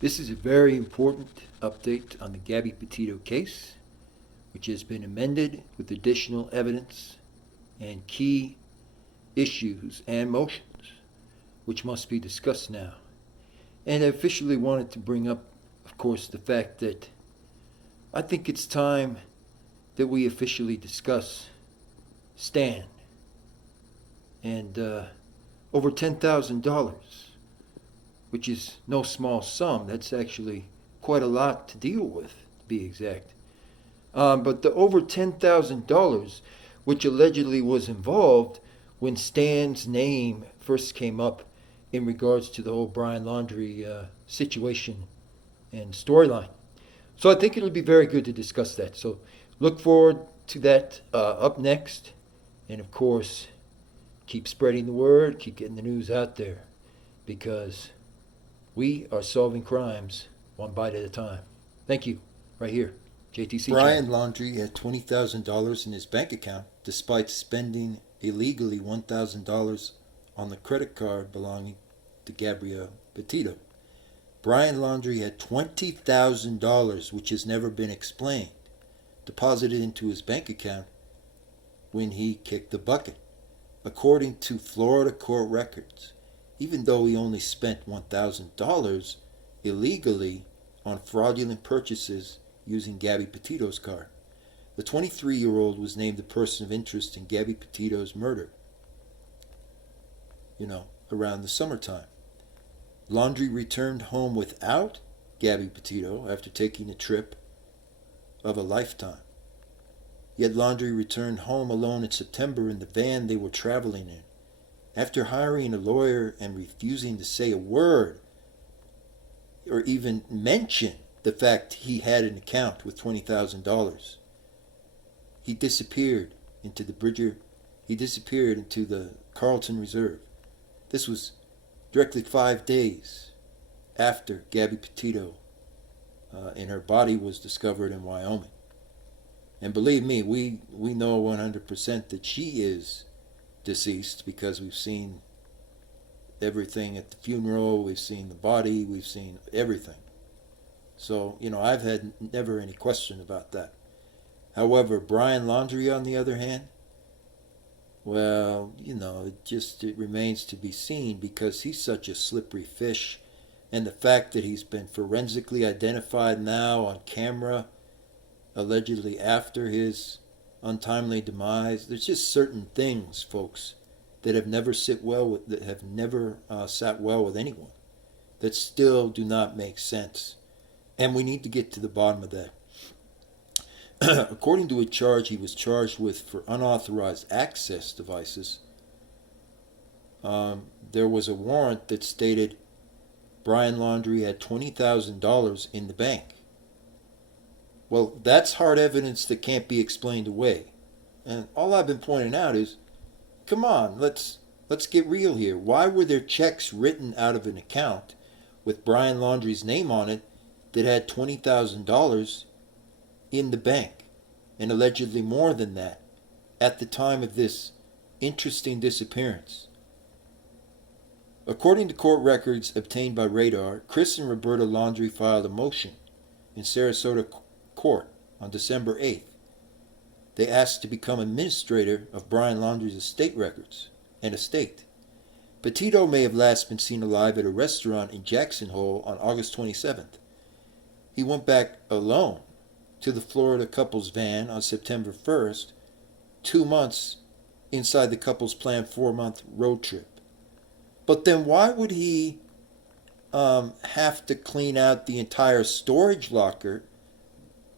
This is a very important update on the Gabby Petito case, which has been amended with additional evidence and key issues and motions, which must be discussed now. And I officially wanted to bring up, of course, the fact that I think it's time that we officially discuss Stan and over $10,000, which is no small sum. That's actually quite a lot to deal with, to be exact. But the over $10,000, which allegedly was involved when Stan's name first came up in regards to the whole Brian Laundrie situation and storyline. So I think it'll be very good to discuss that. So look forward to that up next. And of course, keep spreading the word, keep getting the news out there, because we are solving crimes one bite at a time. Thank you. Right here, JTC Brian channel. Laundrie had $20,000 in his bank account despite spending illegally $1,000 on the credit card belonging to Gabrielle Petito. Brian Laundrie had $20,000, which has never been explained, deposited into his bank account when he kicked the bucket. According to Florida court records, even though he only spent $1,000 illegally on fraudulent purchases using Gabby Petito's card, the 23-year-old was named the person of interest in Gabby Petito's murder, around the summertime. Laundrie returned home without Gabby Petito after taking a trip of a lifetime. Yet Laundrie returned home alone in September in the van they were traveling in, after hiring a lawyer and refusing to say a word or even mention the fact he had an account with $20,000. He disappeared into the Carlton Reserve. This was directly 5 days after Gabby Petito and her body was discovered in Wyoming. And believe me, we know 100% that she is deceased because we've seen everything at the funeral, we've seen the body, we've seen everything. So, I've had never any question about that. However, Brian Laundrie, on the other hand, well, it remains to be seen because he's such a slippery fish. And the fact that he's been forensically identified now on camera, allegedly after his untimely demise, there's just certain things, folks, that have never sat well with anyone, that still do not make sense. And we need to get to the bottom of that. According to a charge he was charged with for unauthorized access devices, there was a warrant that stated Brian Laundrie had $20,000 in the bank. Well, that's hard evidence that can't be explained away. And all I've been pointing out is, come on, let's get real here. Why were there checks written out of an account with Brian Laundrie's name on it that had $20,000 in the bank, and allegedly more than that, at the time of this interesting disappearance? According to court records obtained by Radar, Chris and Roberta Laundrie filed a motion in Sarasota court on December 8th. They asked to become administrator of Brian Laundrie's estate records and estate. Petito may have last been seen alive at a restaurant in Jackson Hole on August 27th. He went back alone to the Florida couple's van on September 1st, 2 months inside the couple's planned 4-month road trip. But then why would he have to clean out the entire storage locker?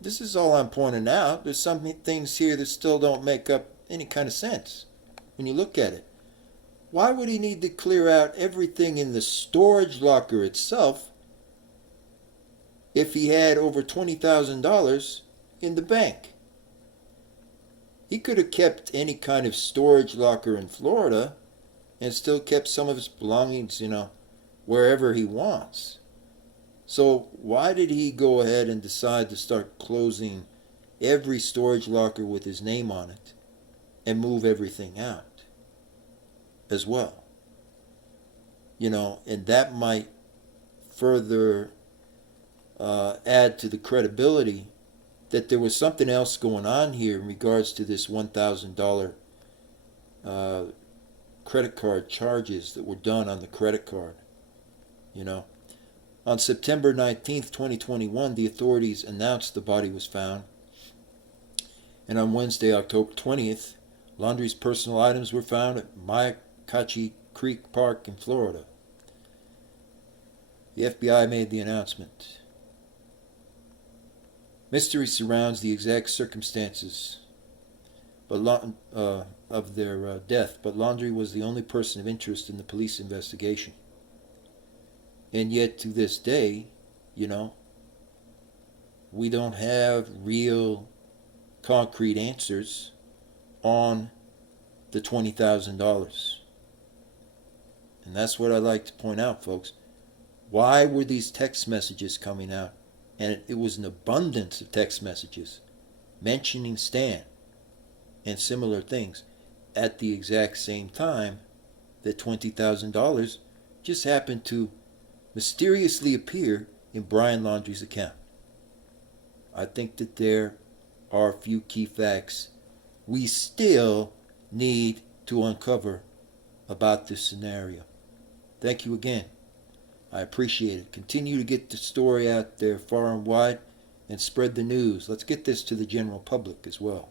This is all I'm pointing out. There's some things here that still don't make up any kind of sense when you look at it. Why would he need to clear out everything in the storage locker itself if he had over $20,000 in the bank? He could have kept any kind of storage locker in Florida and still kept some of his belongings, wherever he wants. So why did he go ahead and decide to start closing every storage locker with his name on it and move everything out as well? And that might further add to the credibility that there was something else going on here in regards to this $1,000 credit card charges that were done on the credit card. You know, on September 19th, 2021, the authorities announced the body was found. And on Wednesday, October 20th, Laundrie's personal items were found at Myakkachi Creek Park in Florida. The FBI made the announcement. Mystery surrounds the exact circumstances of their death, but Laundrie was the only person of interest in the police investigation. And yet, to this day, you know, we don't have real concrete answers on the $20,000. And that's what I like to point out, folks. Why were these text messages coming out? And it was an abundance of text messages mentioning Stan and similar things at the exact same time that $20,000 just happened to mysteriously appear in Brian Laundrie's account. I think that there are a few key facts we still need to uncover about this scenario. Thank you again. I appreciate it. Continue to get the story out there far and wide and spread the news. Let's get this to the general public as well.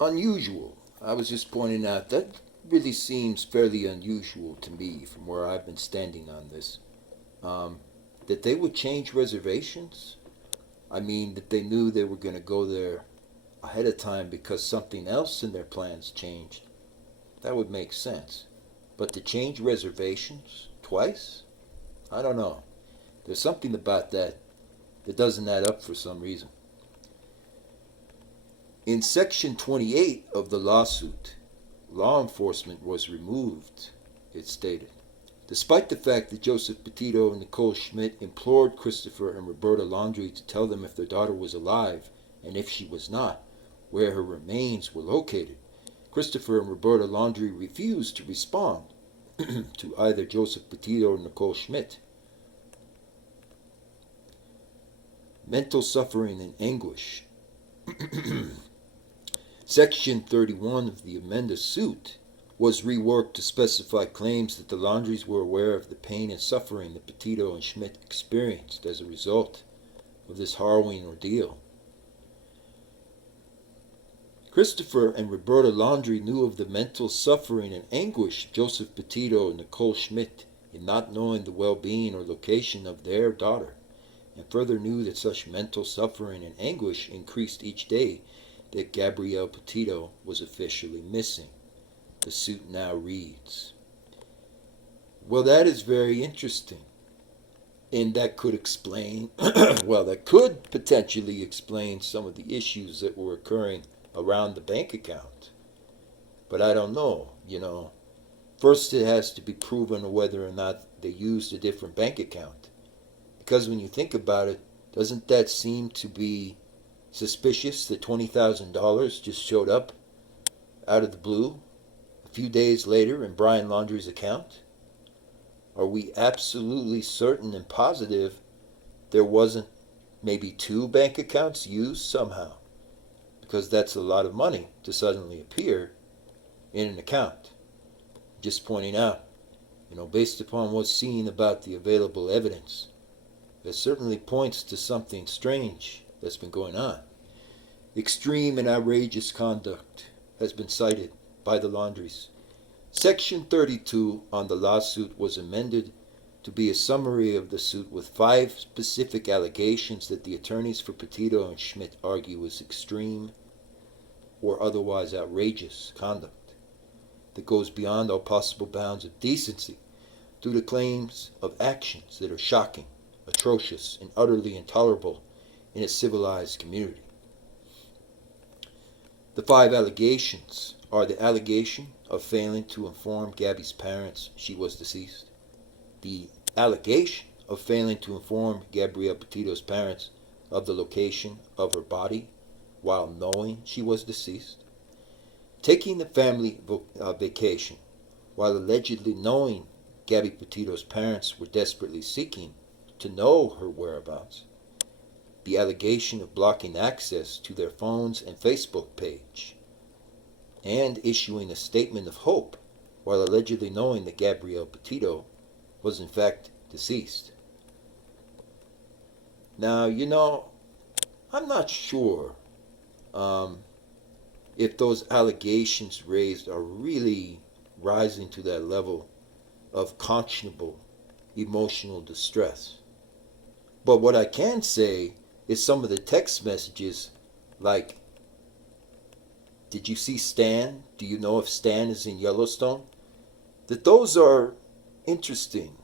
Unusual. I was just pointing out that really seems fairly unusual to me from where I've been standing on this. That they would change reservations. I mean, that they knew they were going to go there ahead of time because something else in their plans changed. That would make sense. But to change reservations twice? I don't know. There's something about that doesn't add up for some reason. In Section 28 of the lawsuit, law enforcement was removed, it stated. Despite the fact that Joseph Petito and Nicole Schmidt implored Christopher and Roberta Laundrie to tell them if their daughter was alive, and if she was not, where her remains were located, Christopher and Roberta Laundrie refused to respond to either Joseph Petito or Nicole Schmidt. Mental suffering and anguish. Section 31 of the amended suit was reworked to specify claims that the Laundries were aware of the pain and suffering that Petito and Schmidt experienced as a result of this harrowing ordeal. Christopher and Roberta Laundrie knew of the mental suffering and anguish of Joseph Petito and Nicole Schmidt in not knowing the well-being or location of their daughter, and further knew that such mental suffering and anguish increased each day that Gabrielle Petito was officially missing. The suit now reads. Well, that is very interesting. And that could explain, that could potentially explain some of the issues that were occurring around the bank account. But I don't know, First it has to be proven whether or not they used a different bank account. Because when you think about it, doesn't that seem to be suspicious that $20,000 just showed up out of the blue a few days later in Brian Laundrie's account? Are we absolutely certain and positive there wasn't maybe two bank accounts used somehow? Because that's a lot of money to suddenly appear in an account. Just pointing out, based upon what's seen about the available evidence, it certainly points to something strange that's been going on. Extreme and outrageous conduct has been cited by the Laundries. Section 32 on the lawsuit was amended to be a summary of the suit with 5 specific allegations that the attorneys for Petito and Schmidt argue was extreme or otherwise outrageous conduct that goes beyond all possible bounds of decency due to claims of actions that are shocking, atrocious, and utterly intolerable in a civilized community. The 5 allegations are the allegation of failing to inform Gabby's parents she was deceased, the allegation of failing to inform Gabrielle Petito's parents of the location of her body while knowing she was deceased, taking the family vacation while allegedly knowing Gabby Petito's parents were desperately seeking to know her whereabouts, the allegation of blocking access to their phones and Facebook page, and issuing a statement of hope while allegedly knowing that Gabrielle Petito was in fact deceased. Now, I'm not sure if those allegations raised are really rising to that level of conscionable emotional distress. But what I can say is some of the text messages, like, did you see Stan? Do you know if Stan is in Yellowstone? That those are interesting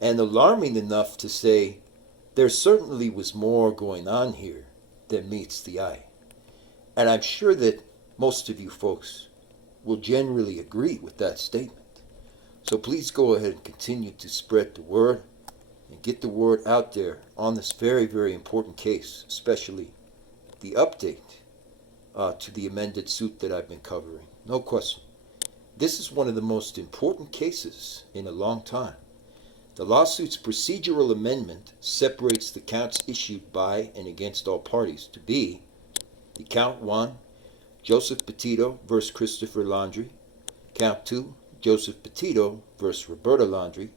and alarming enough to say there certainly was more going on here than meets the eye. And I'm sure that most of you folks will generally agree with that statement. So please go ahead and continue to spread the word and get the word out there on this very, very important case, especially the update to the amended suit that I've been covering. No question. This is one of the most important cases in a long time. The lawsuit's procedural amendment separates the counts issued by and against all parties to be the count 1, Joseph Petito versus Christopher Laundrie; count 2, Joseph Petito versus Roberta Laundrie;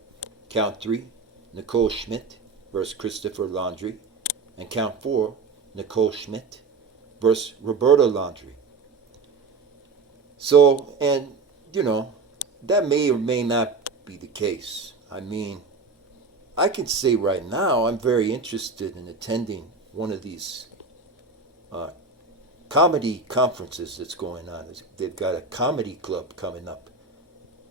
count 3, Nicole Schmidt versus Christopher Laundrie; and count 4, Nicole Schmidt versus Roberta Laundrie. So, and that may or may not be the case. I mean, I can say right now I'm very interested in attending one of these comedy conferences that's going on. They've got a comedy club coming up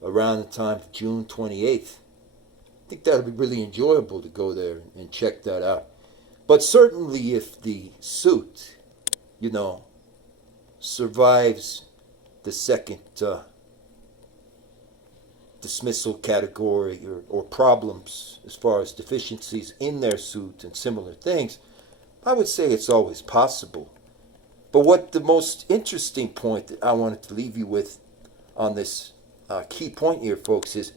around the time of June 28th. I think that would be really enjoyable to go there and check that out. But certainly if the suit, survives the second dismissal category or problems as far as deficiencies in their suit and similar things, I would say it's always possible. But what the most interesting point that I wanted to leave you with on this key point here, folks, is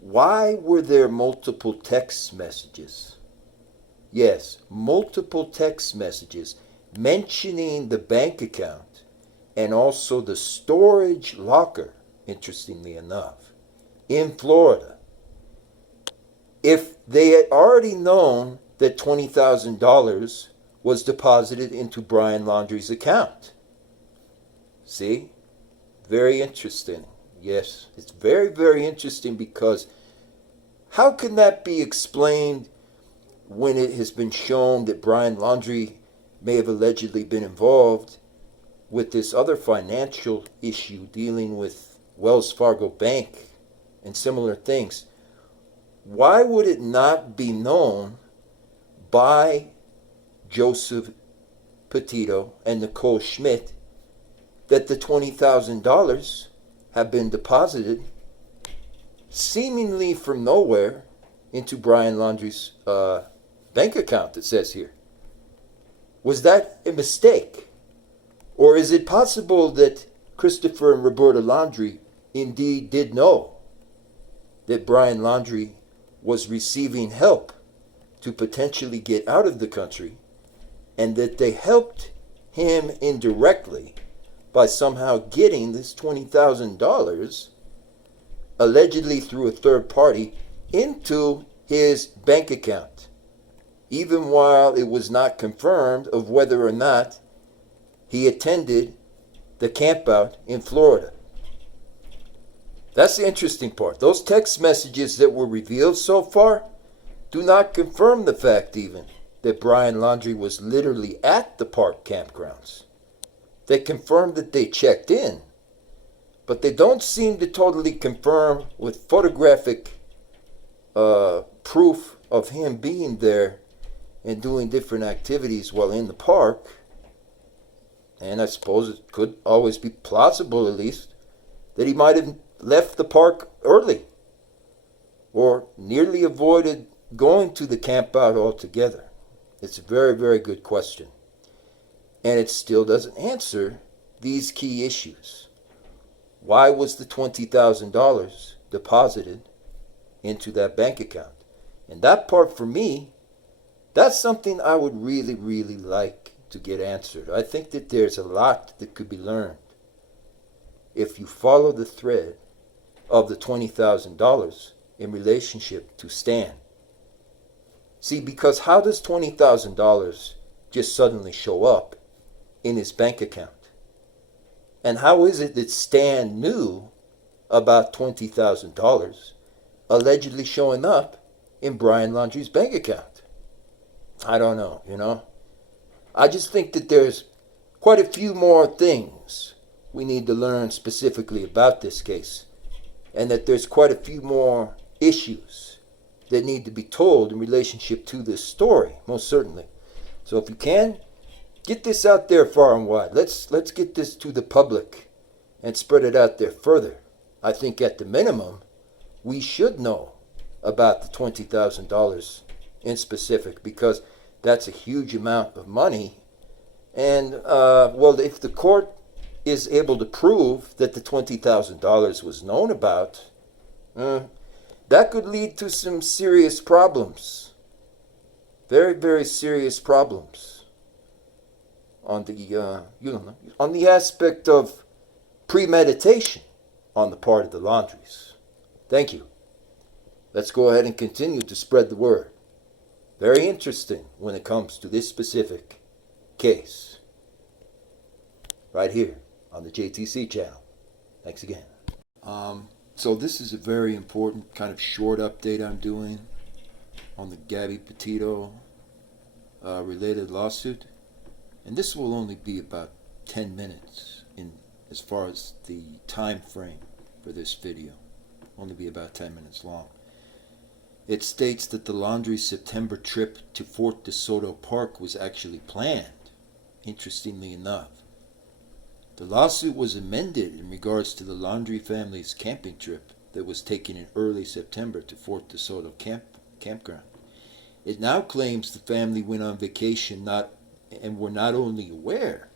why were there multiple text messages? Yes, multiple text messages mentioning the bank account and also the storage locker, interestingly enough, in Florida. If they had already known that $20,000 was deposited into Brian Laundrie's account. See? Very interesting. Yes, it's very, very interesting, because how can that be explained when it has been shown that Brian Laundrie may have allegedly been involved with this other financial issue dealing with Wells Fargo Bank and similar things? Why would it not be known by Joseph Petito and Nicole Schmidt that the $20,000 have been deposited seemingly from nowhere into Brian Laundrie's bank account, it says here? Was that a mistake? Or is it possible that Christopher and Roberta Laundrie indeed did know that Brian Laundrie was receiving help to potentially get out of the country, and that they helped him indirectly by somehow getting this $20,000, allegedly through a third party, into his bank account, even while it was not confirmed of whether or not he attended the campout in Florida? That's the interesting part. Those text messages that were revealed so far do not confirm the fact even that Brian Laundrie was literally at the park campgrounds. They confirm that they checked in, but they don't seem to totally confirm with photographic proof of him being there and doing different activities while in the park. And I suppose it could always be plausible, at least, that he might have left the park early or nearly avoided going to the campout altogether. It's a very, very good question. And it still doesn't answer these key issues. Why was the $20,000 deposited into that bank account? And that part for me That's something I would really, really like to get answered. I think that there's a lot that could be learned if you follow the thread of the $20,000 in relationship to Stan. See, because how does $20,000 just suddenly show up in his bank account? And how is it that Stan knew about $20,000 allegedly showing up in Brian Laundrie's bank account? I don't know, you know. I just think that there's quite a few more things we need to learn specifically about this case, and that there's quite a few more issues that need to be told in relationship to this story, most certainly. So if you can, get this out there far and wide. Let's get this to the public and spread it out there further. I think at the minimum, we should know about the $20,000 in specific, because that's a huge amount of money. And, well, if the court is able to prove that the $20,000 was known about, that could lead to some serious problems. Very, very serious problems on the, on the aspect of premeditation on the part of the Laundries. Thank you. Let's go ahead and continue to spread the word. Very interesting when it comes to this specific case. Right here on the JTC channel. Thanks again. So this is a very important kind of short update I'm doing on the Gabby Petito related lawsuit. And this will only be about 10 minutes in as far as the time frame for this video. Only be about 10 minutes long. It states that the Laundrie's September trip to Fort DeSoto Park was actually planned, interestingly enough. The lawsuit was amended in regards to the Laundrie family's camping trip that was taken in early September to Fort DeSoto campground. It now claims the family went on vacation and were not only aware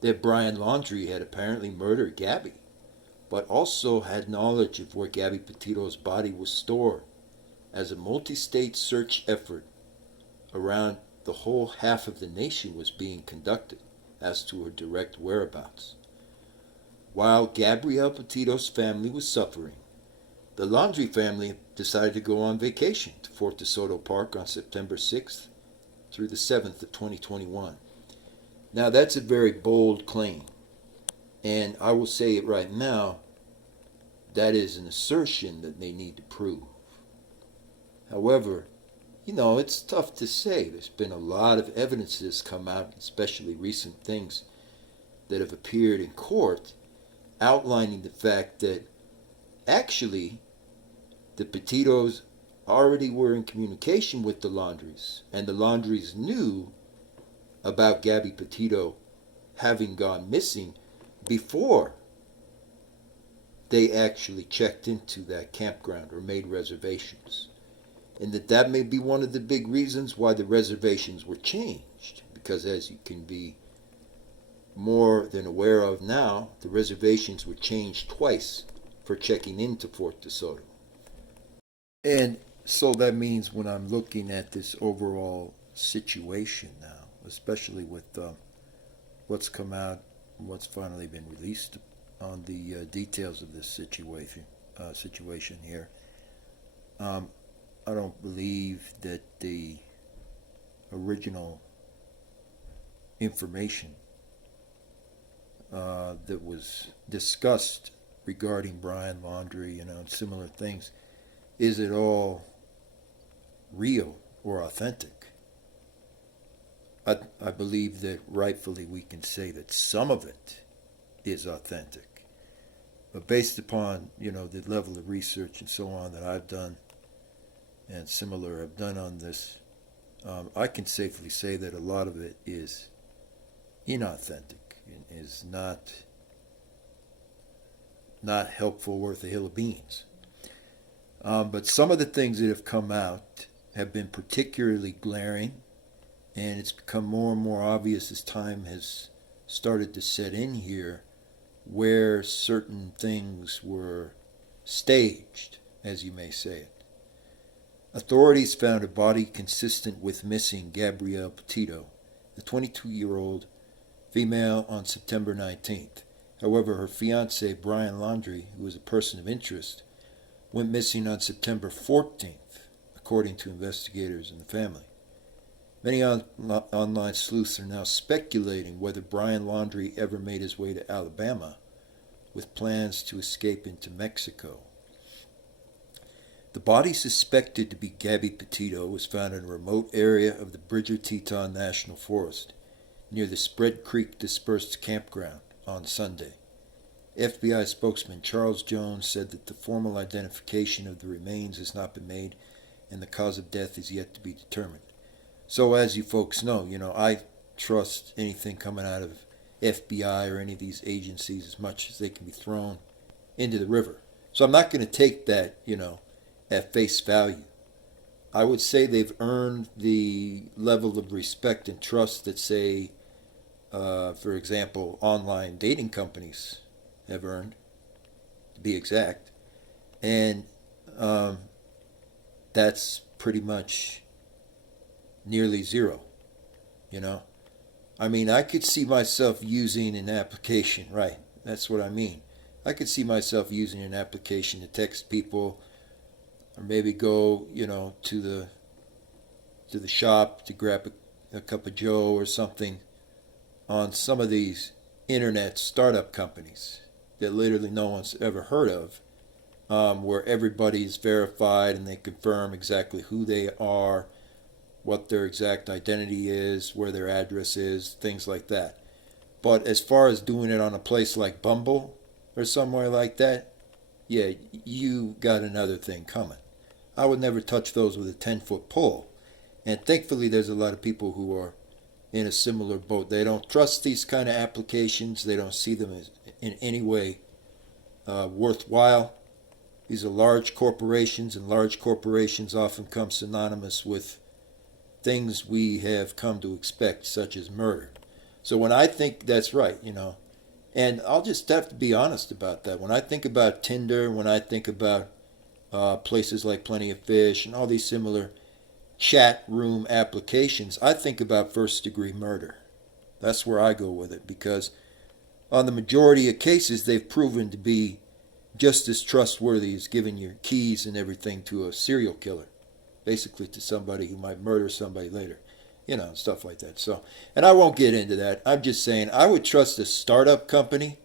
that Brian Laundrie had apparently murdered Gabby, but also had knowledge of where Gabby Petito's body was stored, as a multi-state search effort around the whole half of the nation was being conducted as to her direct whereabouts. While Gabrielle Petito's family was suffering, the Laundrie family decided to go on vacation to Fort DeSoto Park on September 6th through the 7th of 2021. Now that's a very bold claim, and I will say it right now, that is an assertion that they need to prove. However, it's tough to say. There's been a lot of evidence that's come out, especially recent things that have appeared in court, outlining the fact that actually the Petitos already were in communication with the Laundries, and the Laundries knew about Gabby Petito having gone missing before they actually checked into that campground or made reservations. And that may be one of the big reasons why the reservations were changed. Because as you can be more than aware of now, the reservations were changed twice for checking into Fort DeSoto. And so that means when I'm looking at this overall situation now, especially with what's come out and what's finally been released on the details of this situation here, I don't believe that the original information that was discussed regarding Brian Laundrie and similar things is at all real or authentic. I believe that rightfully we can say that some of it is authentic. But based upon, the level of research and so on that I've done and similar I've done on this, I can safely say that a lot of it is inauthentic and is not helpful, worth a hill of beans. But some of the things that have come out have been particularly glaring, and it's become more and more obvious as time has started to set in here where certain things were staged, as you may say it. Authorities found a body consistent with missing Gabrielle Petito, the 22-year-old female, on September 19th. However, her fiance, Brian Laundrie, who was a person of interest, went missing on September 14th, according to investigators and the family. Many online sleuths are now speculating whether Brian Laundrie ever made his way to Alabama with plans to escape into Mexico. The body suspected to be Gabby Petito was found in a remote area of the Bridger Teton National Forest near the Spread Creek Dispersed Campground on Sunday. FBI spokesman Charles Jones said that the formal identification of the remains has not been made and the cause of death is yet to be determined. So as you folks know, I trust anything coming out of FBI or any of these agencies as much as they can be thrown into the river. So I'm not going to take that, at face value. I would say they've earned the level of respect and trust that, say, for example, online dating companies have earned, to be exact. And that's pretty much nearly zero, I mean, I could see myself using an application, right? That's what I mean. I could see myself using an application to text people, or maybe go, to the shop to grab a cup of Joe or something on some of these internet startup companies that literally no one's ever heard of, where everybody's verified and they confirm exactly who they are, what their exact identity is, where their address is, things like that. But as far as doing it on a place like Bumble or somewhere like that, yeah, you got another thing coming. I would never touch those with a 10-foot pole. And thankfully there's a lot of people who are in a similar boat. They don't trust these kind of applications. They don't see them as in any way worthwhile. These are large corporations, and large corporations often come synonymous with things we have come to expect, such as murder. So when I think that's right, and I'll just have to be honest about that. When I think about Tinder, when I think about places like Plenty of Fish and all these similar chat room applications, I think about first-degree murder. That's where I go with it, because on the majority of cases, they've proven to be just as trustworthy as giving your keys and everything to a serial killer. Basically to somebody who might murder somebody later, stuff like that. So, and I won't get into that. I'm just saying I would trust a startup company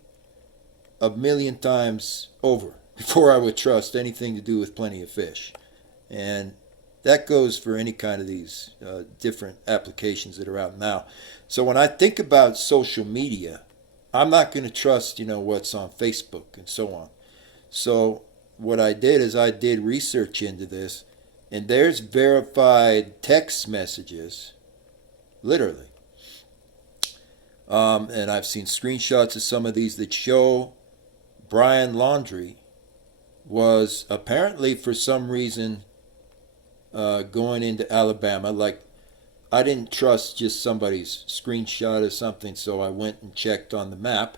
a million times over before I would trust anything to do with Plenty of Fish. And that goes for any kind of these different applications that are out now. So when I think about social media, I'm not going to trust, what's on Facebook and so on. So what I did is I did research into this. And there's verified text messages, literally. And I've seen screenshots of some of these that show Brian Laundrie was apparently, for some reason, going into Alabama. Like, I didn't trust just somebody's screenshot or something, so I went and checked on the map.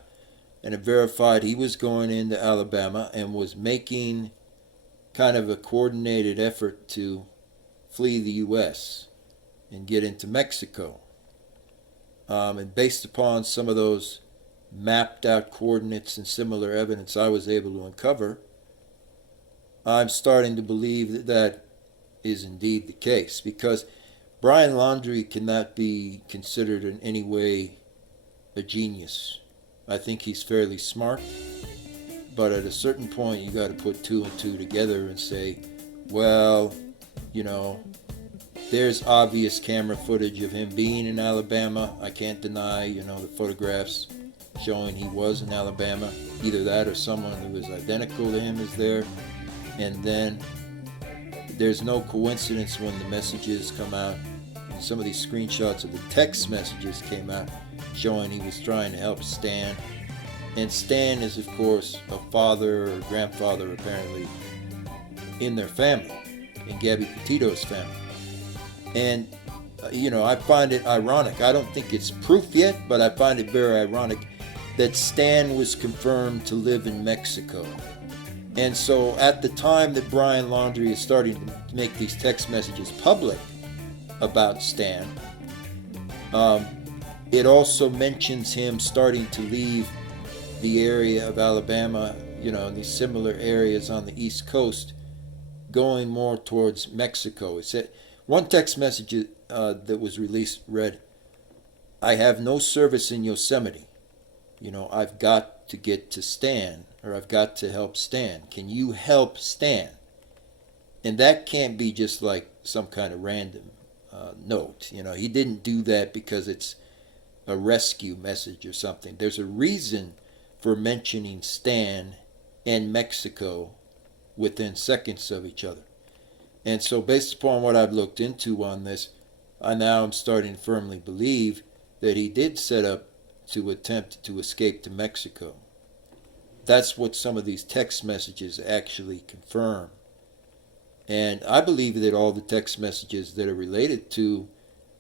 And it verified he was going into Alabama and was making kind of a coordinated effort to flee the U.S. and get into Mexico. And based upon some of those mapped out coordinates and similar evidence I was able to uncover, I'm starting to believe that that is indeed the case, because Brian Laundrie cannot be considered in any way a genius. I think he's fairly smart. But at a certain point, you got to put two and two together and say, well, there's obvious camera footage of him being in Alabama. I can't deny, the photographs showing he was in Alabama. Either that or someone who is identical to him is there. And then there's no coincidence when the messages come out. And some of these screenshots of the text messages came out showing he was trying to help Stan. And Stan is, of course, a father or grandfather, apparently, in their family, in Gabby Petito's family. And, I find it ironic. I don't think it's proof yet, but I find it very ironic that Stan was confirmed to live in Mexico. And so at the time that Brian Laundrie is starting to make these text messages public about Stan, it also mentions him starting to leave the area of Alabama, in these similar areas on the East Coast, going more towards Mexico. It said, one text message that was released read, "I have no service in Yosemite. I've got to get to Stan, or I've got to help Stan. Can you help Stan?" And that can't be just like some kind of random note. He didn't do that because it's a rescue message or something. There's a reason for mentioning Stan and Mexico within seconds of each other. And so based upon what I've looked into on this, I now am starting to firmly believe that he did set up to attempt to escape to Mexico. That's what some of these text messages actually confirm. And I believe that all the text messages that are related to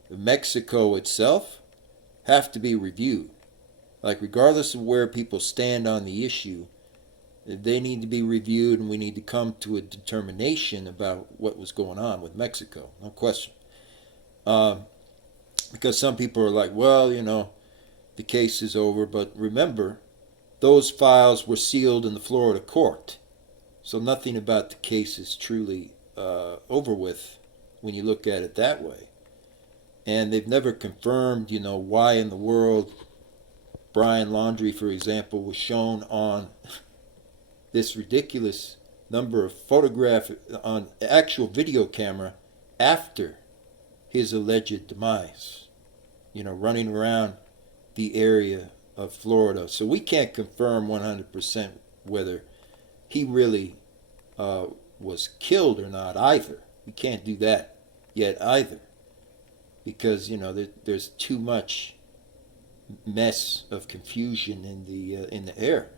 Mexico itself have to be reviewed. Like, regardless of where people stand on the issue, they need to be reviewed, and we need to come to a determination about what was going on with Mexico. No question. Because some people are like, well, the case is over. But remember, those files were sealed in the Florida court. So nothing about the case is truly over with when you look at it that way. And they've never confirmed, why in the world Brian Laundrie, for example, was shown on this ridiculous number of photographs on actual video camera after his alleged demise, running around the area of Florida. So we can't confirm 100% whether he really was killed or not either. We can't do that yet either, because there's too much mess of confusion in the air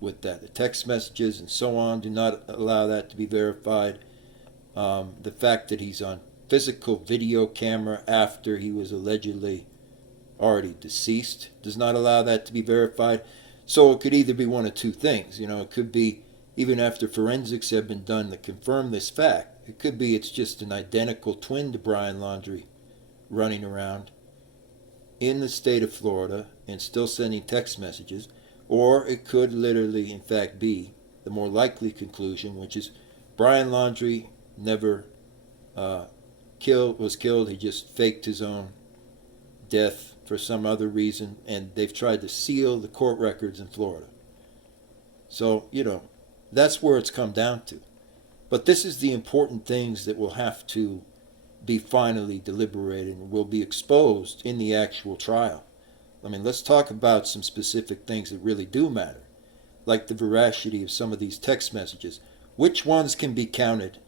with that. The text messages and so on do not allow that to be verified. The fact that he's on physical video camera after he was allegedly already deceased does not allow that to be verified. So it could either be one of two things. It could be, even after forensics have been done to confirm this fact, it could be it's just an identical twin to Brian Laundrie running around in the state of Florida and still sending text messages. Or it could literally, in fact, be the more likely conclusion, which is Brian Laundrie never was killed. He just faked his own death for some other reason, and they've tried to seal the court records in Florida. So, that's where it's come down to. But this is the important things that will have to be finally deliberated and will be exposed in the actual trial. Let's talk about some specific things that really do matter, like the veracity of some of these text messages. Which ones can be counted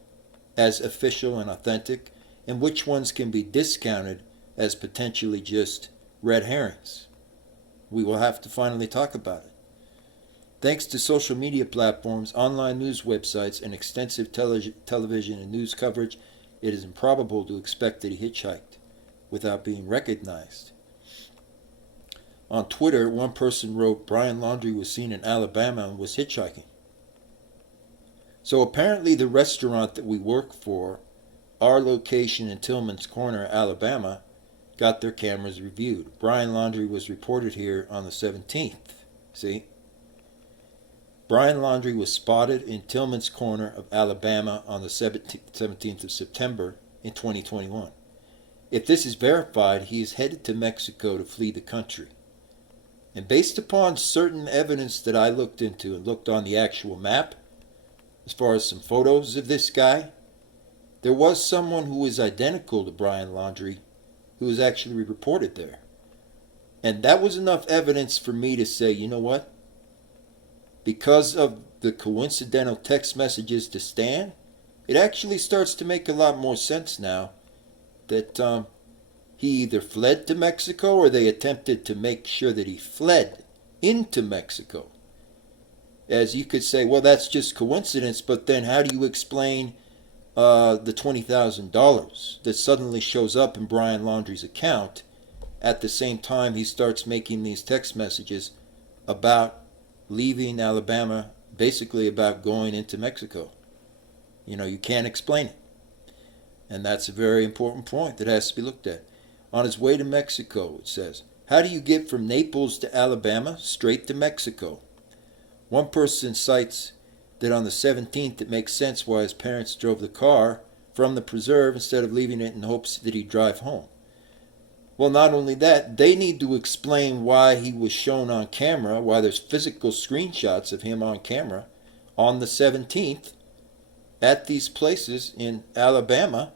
as official and authentic, and which ones can be discounted as potentially just red herrings? We will have to finally talk about it. Thanks to social media platforms, online news websites, and extensive television and news coverage, it is improbable to expect that he hitchhiked without being recognized. On Twitter, one person wrote, "Brian Laundrie was seen in Alabama and was hitchhiking." So apparently the restaurant that we work for, our location in Tillman's Corner, Alabama, got their cameras reviewed. Brian Laundrie was reported here on the 17th. See? Brian Laundrie was spotted in Tillman's Corner of Alabama on the 17th of September in 2021. If this is verified, he is headed to Mexico to flee the country. And based upon certain evidence that I looked into and looked on the actual map, as far as some photos of this guy, there was someone who was identical to Brian Laundrie who was actually reported there. And that was enough evidence for me to say, you know what? Because of the coincidental text messages to Stan, it actually starts to make a lot more sense now that he either fled to Mexico or they attempted to make sure that he fled into Mexico. As you could say, well, that's just coincidence, but then how do you explain the $20,000 that suddenly shows up in Brian Laundrie's account at the same time he starts making these text messages about leaving Alabama, basically about going into Mexico. You can't explain it. And that's a very important point that has to be looked at. On his way to Mexico, it says, how do you get from Naples to Alabama straight to Mexico? One person cites that on the 17th it makes sense why his parents drove the car from the preserve instead of leaving it in hopes that he'd drive home. Well, not only that, they need to explain why he was shown on camera, why there's physical screenshots of him on camera on the 17th at these places in Alabama,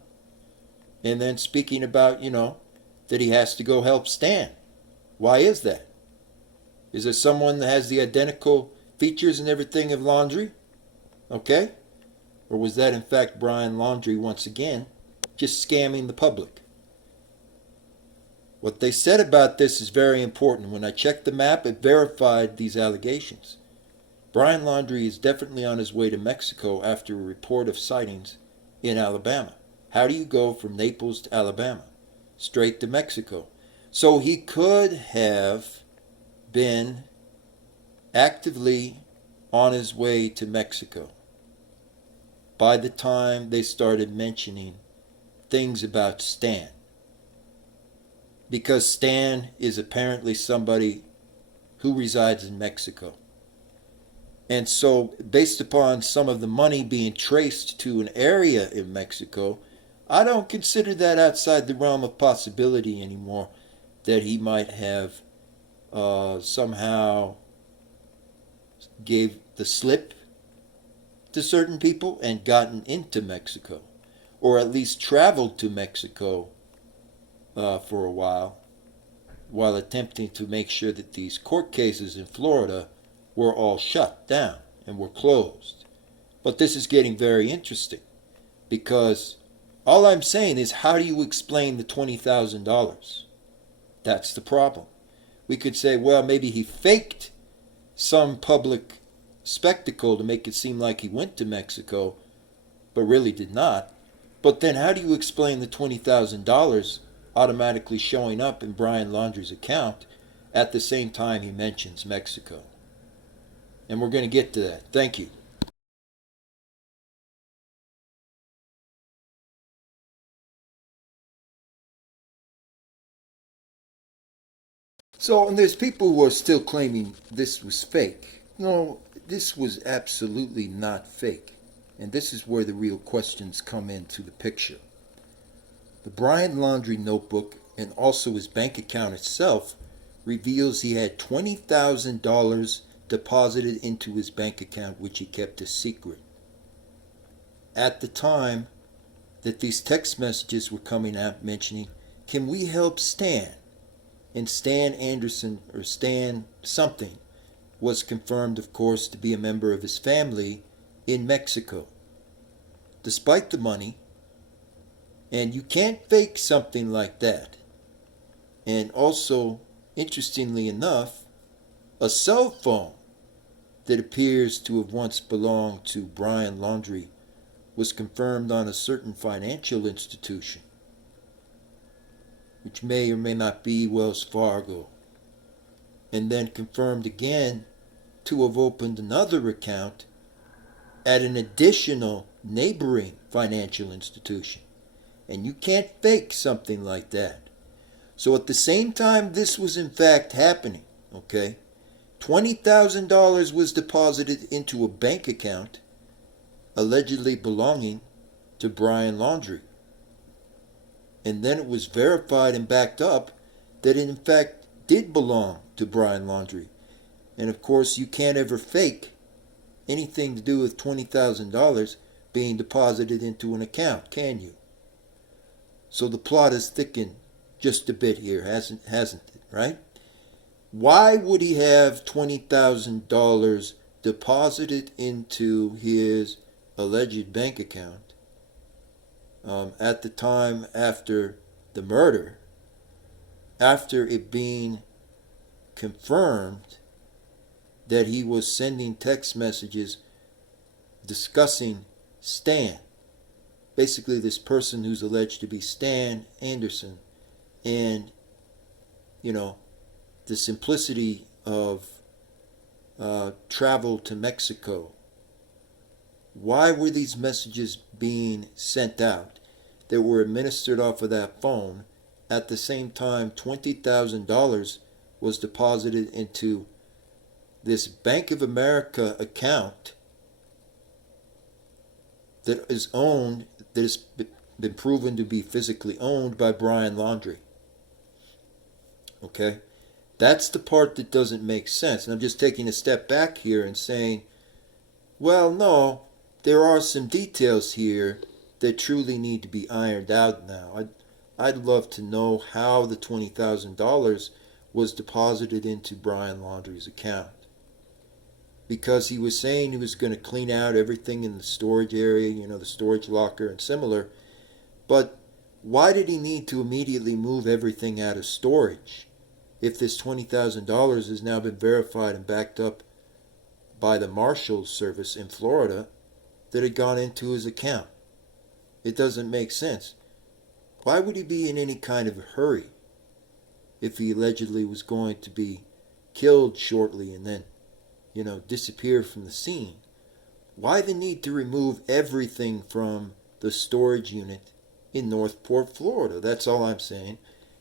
and then speaking about, that he has to go help Stan. Why is that? Is there someone that has the identical features and everything of Laundrie? Okay? Or was that in fact Brian Laundrie once again just scamming the public? What they said about this is very important. When I checked the map, it verified these allegations. Brian Laundrie is definitely on his way to Mexico after a report of sightings in Alabama. How do you go from Naples to Alabama? Straight to Mexico. So he could have been actively on his way to Mexico by the time they started mentioning things about Stan. Because Stan is apparently somebody who resides in Mexico. And so, based upon some of the money being traced to an area in Mexico, I don't consider that outside the realm of possibility anymore, that he might have somehow gave the slip to certain people and gotten into Mexico, or at least traveled to Mexico for a while attempting to make sure that these court cases in Florida were all shut down and were closed. But this is getting very interesting, because all I'm saying is, how do you explain the $20,000? That's the problem. We could say, well, maybe he faked some public spectacle to make it seem like he went to Mexico, but really did not. But then how do you explain the $20,000 automatically showing up in Brian Laundrie's account at the same time he mentions Mexico? And we're going to get to that. Thank you. So, and there's people who are still claiming this was fake. No, this was absolutely not fake. And this is where the real questions come into the picture. The Brian Laundrie notebook, and also his bank account itself, reveals he had $20,000 deposited into his bank account, which he kept a secret. At the time that these text messages were coming out mentioning, can we help Stan? And Stan Anderson, or Stan something, was confirmed, of course, to be a member of his family in Mexico. Despite the money, and you can't fake something like that. And also, interestingly enough, a cell phone that appears to have once belonged to Brian Laundrie was confirmed on a certain financial institution, which may or may not be Wells Fargo, and then confirmed again to have opened another account at an additional neighboring financial institution. And you can't fake something like that. So at the same time this was in fact happening, okay, $20,000 was deposited into a bank account allegedly belonging to Brian Laundrie. And then it was verified and backed up that it in fact did belong to Brian Laundrie. And of course, you can't ever fake anything to do with $20,000 being deposited into an account, can you? So the plot has thickened just a bit here, hasn't it, right? Why would he have $20,000 deposited into his alleged bank account at the time after the murder, after it being confirmed that he was sending text messages discussing Stan? Basically, this person who's alleged to be Stan Anderson, and, the simplicity of traveled to Mexico. Why were these messages being sent out that were administered off of that phone at the same time $20,000 was deposited into this Bank of America account that has been proven to be physically owned by Brian Laundrie? Okay? That's the part that doesn't make sense. And I'm just taking a step back here and saying, well, no, there are some details here that truly need to be ironed out now. I'd love to know how the $20,000 was deposited into Brian Laundrie's account. Because he was saying he was going to clean out everything in the storage area, the storage locker and similar. But why did he need to immediately move everything out of storage if this $20,000 has now been verified and backed up by the Marshals Service in Florida that had gone into his account? It doesn't make sense. Why would he be in any kind of a hurry if he allegedly was going to be killed shortly and then, disappear from the scene? Why the need to remove everything from the storage unit in Northport, Florida? That's all I'm saying.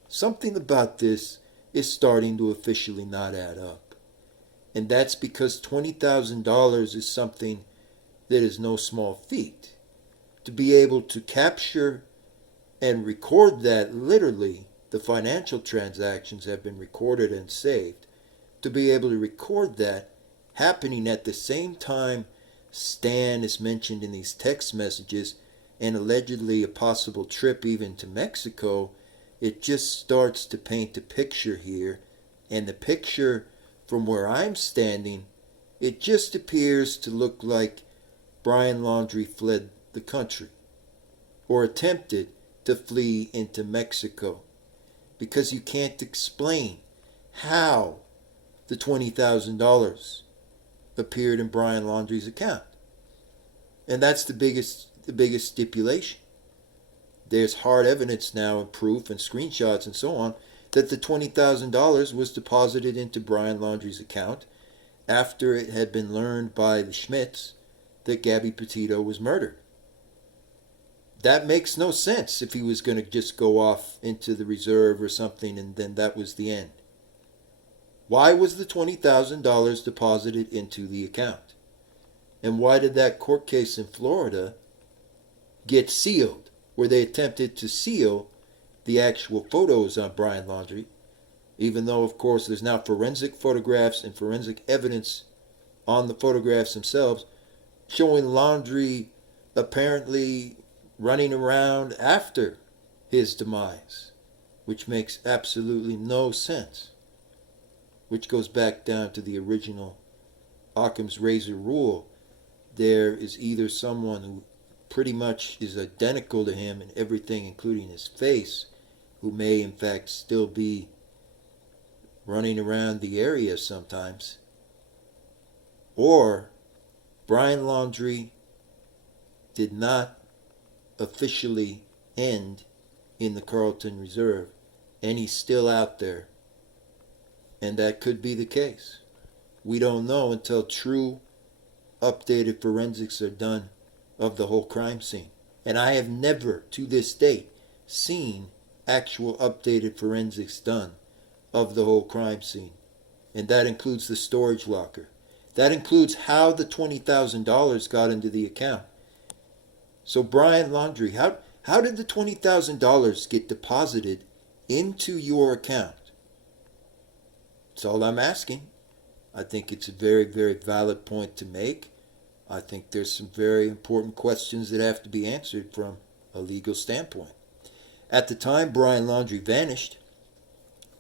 Something about this is starting to officially not add up. And that's because $20,000 is something that is no small feat. To be able to capture and record that, literally, the financial transactions have been recorded and saved. To be able to record that happening at the same time Stan is mentioned in these text messages and allegedly a possible trip even to Mexico, it just starts to paint a picture here. And the picture from where I'm standing, it just appears to look like Brian Laundrie fled the country or attempted to flee into Mexico, because you can't explain how the $20,000 appeared in Brian Laundrie's account. And that's the biggest stipulation. There's hard evidence now and proof and screenshots and so on that the $20,000 was deposited into Brian Laundrie's account after it had been learned by the Schmitz that Gabby Petito was murdered. That makes no sense if he was going to just go off into the reserve or something and then that was the end. Why was the $20,000 deposited into the account? And why did that court case in Florida get sealed, where they attempted to seal the actual photos on Brian Laundrie, even though, of course, there's now forensic photographs and forensic evidence on the photographs themselves showing Laundrie apparently running around after his demise, which makes absolutely no sense, which goes back down to the original Occam's razor rule. There is either someone who pretty much is identical to him in everything, including his face, who may in fact still be running around the area sometimes, or Brian Laundrie did not officially end in the Carlton Reserve, and he's still out there. And that could be the case. We don't know until true updated forensics are done of the whole crime scene. And I have never, to this date, seen actual updated forensics done of the whole crime scene. And that includes the storage locker. That includes how the $20,000 got into the account. So Brian Laundrie, how did the $20,000 get deposited into your account? That's all I'm asking. I think it's a very, very valid point to make. I think there's some very important questions that have to be answered from a legal standpoint. At the time Brian Laundrie vanished,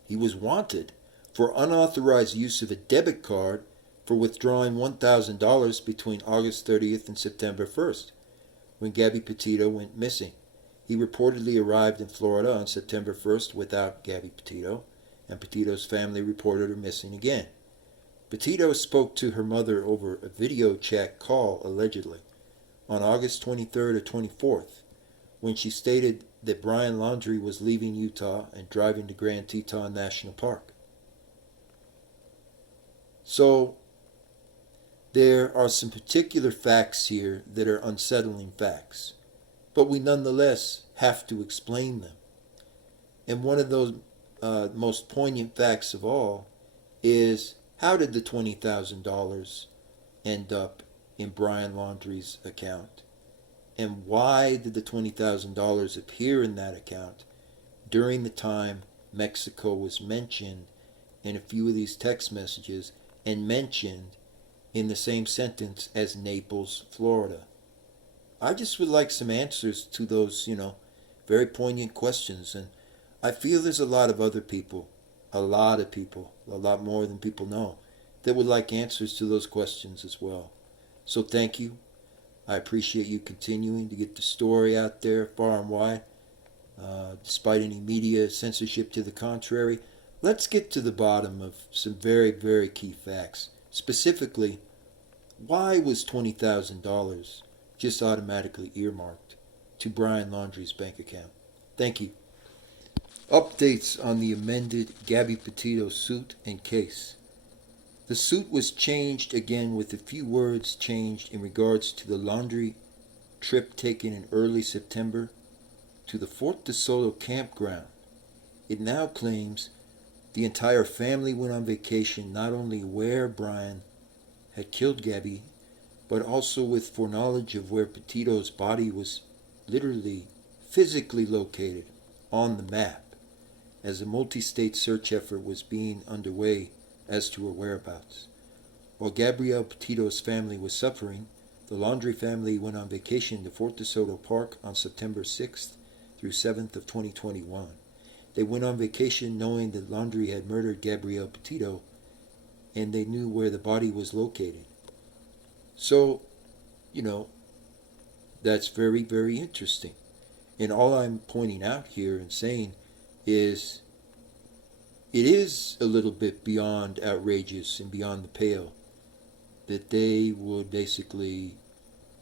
he was wanted for unauthorized use of a debit card for withdrawing $1,000 between August 30th and September 1st, when Gabby Petito went missing. He reportedly arrived in Florida on September 1st without Gabby Petito, and Petito's family reported her missing again. Petito spoke to her mother over a video chat call, allegedly, on August 23rd or 24th, when she stated that Brian Laundrie was leaving Utah and driving to Grand Teton National Park. So, There are some particular facts here that are unsettling facts, but we nonetheless have to explain them. And one of those most poignant facts of all is, how did the $20,000 end up in Brian Laundrie's account? And why did the $20,000 appear in that account during the time Mexico was mentioned in a few of these text messages, and mentioned in the same sentence as Naples, Florida? I just would like some answers to those, very poignant questions. And I feel there's a lot of other people, a lot of people, a lot more than people know, that would like answers to those questions as well. So thank you. I appreciate you continuing to get the story out there far and wide, despite any media censorship to the contrary. Let's get to the bottom of some very, very key facts. Specifically, why was $20,000 just automatically earmarked to Brian Laundrie's bank account? Thank you. Updates on the amended Gabby Petito suit and case. The suit was changed again, with a few words changed in regards to the Laundrie trip taken in early September to the Fort DeSoto campground. It now claims the entire family went on vacation not only where Brian had killed Gabby, but also with foreknowledge of where Petito's body was literally, physically located on the map, as a multi-state search effort was being underway as to her whereabouts. While Gabrielle Petito's family was suffering, the Laundrie family went on vacation to Fort DeSoto Park on September 6th through 7th of 2021. They went on vacation knowing that Laundrie had murdered Gabrielle Petito, and they knew where the body was located. So, that's very, very interesting. And all I'm pointing out here and saying is, it is a little bit beyond outrageous and beyond the pale that they would basically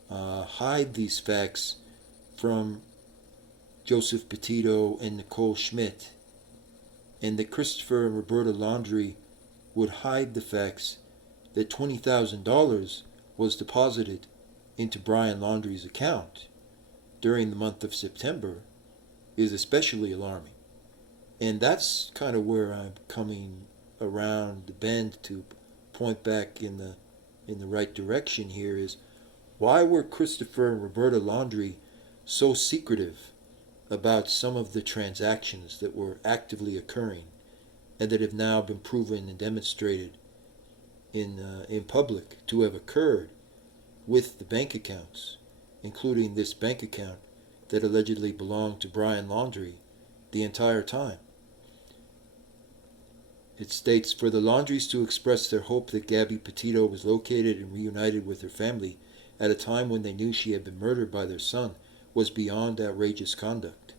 hide these facts from Joseph Petito and Nicole Schmidt, and that Christopher and Roberta Laundrie would hide the facts that $20,000 was deposited into Brian Laundrie's account during the month of September is especially alarming. And that's kind of where I'm coming around the bend to point back in the right direction here, is, why were Christopher and Roberta Laundrie so secretive about some of the transactions that were actively occurring and that have now been proven and demonstrated in public to have occurred with the bank accounts, including this bank account that allegedly belonged to Brian Laundrie the entire time? It states, for the Laundries to express their hope that Gabby Petito was located and reunited with her family at a time when they knew she had been murdered by their son was beyond outrageous conduct.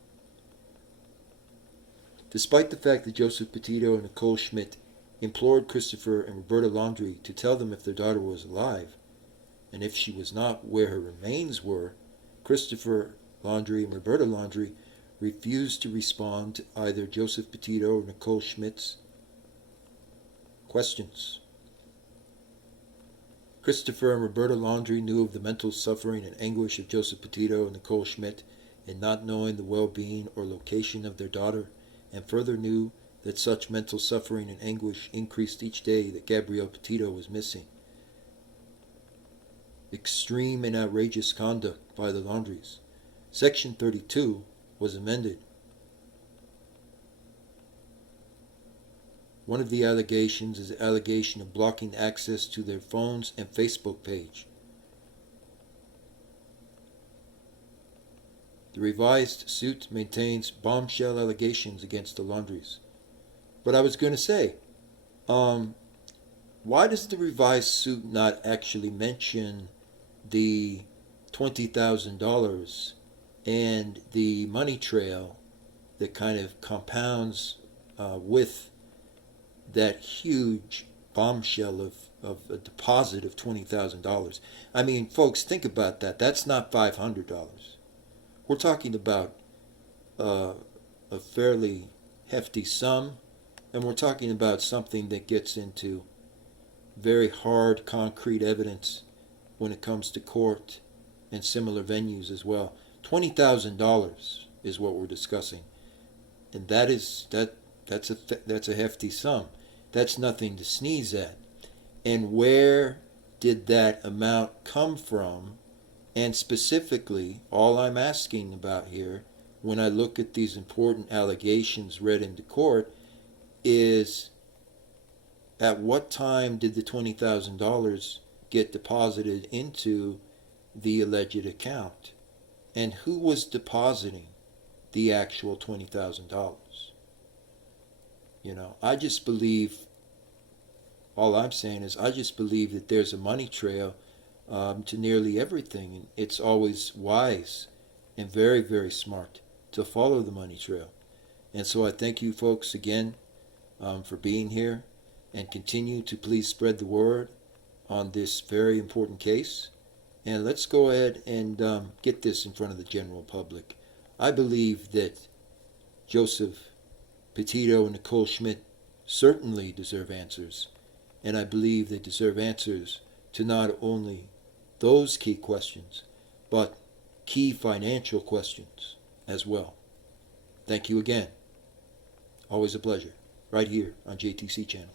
Despite the fact that Joseph Petito and Nicole Schmidt implored Christopher and Roberta Laundrie to tell them if their daughter was alive, and if she was not, where her remains were, Christopher Laundrie and Roberta Laundrie refused to respond to either Joseph Petito or Nicole Schmidt's questions. Christopher and Roberta Laundrie knew of the mental suffering and anguish of Joseph Petito and Nicole Schmidt in not knowing the well-being or location of their daughter, and further knew that such mental suffering and anguish increased each day that Gabrielle Petito was missing. Extreme and outrageous conduct by the Laundries. Section 32 was amended. One of the allegations is the allegation of blocking access to their phones and Facebook page. The revised suit maintains bombshell allegations against the Laundries. But I was going to say, why does the revised suit not actually mention the $20,000 and the money trail that kind of compounds with that huge bombshell of a deposit of $20,000? I mean, folks, think about that. That's not $500. We're talking about a fairly hefty sum, and we're talking about something that gets into very hard, concrete evidence when it comes to court and similar venues as well. $20,000 is what we're discussing, and that's a hefty sum. That's nothing to sneeze at. And where did that amount come from? And specifically, all I'm asking about here, when I look at these important allegations read into court, is at what time did the $20,000 get deposited into the alleged account? And who was depositing the actual $20,000? I just believe, all I'm saying is, I just believe that there's a money trail to nearly everything. And it's always wise and very, very smart to follow the money trail. And so I thank you folks again for being here, and continue to please spread the word on this very important case. And let's go ahead and get this in front of the general public. I believe that Joseph Petito and Nicole Schmidt certainly deserve answers. And I believe they deserve answers to not only those key questions, but key financial questions as well. Thank you again. Always a pleasure. Right here on JTC Channel.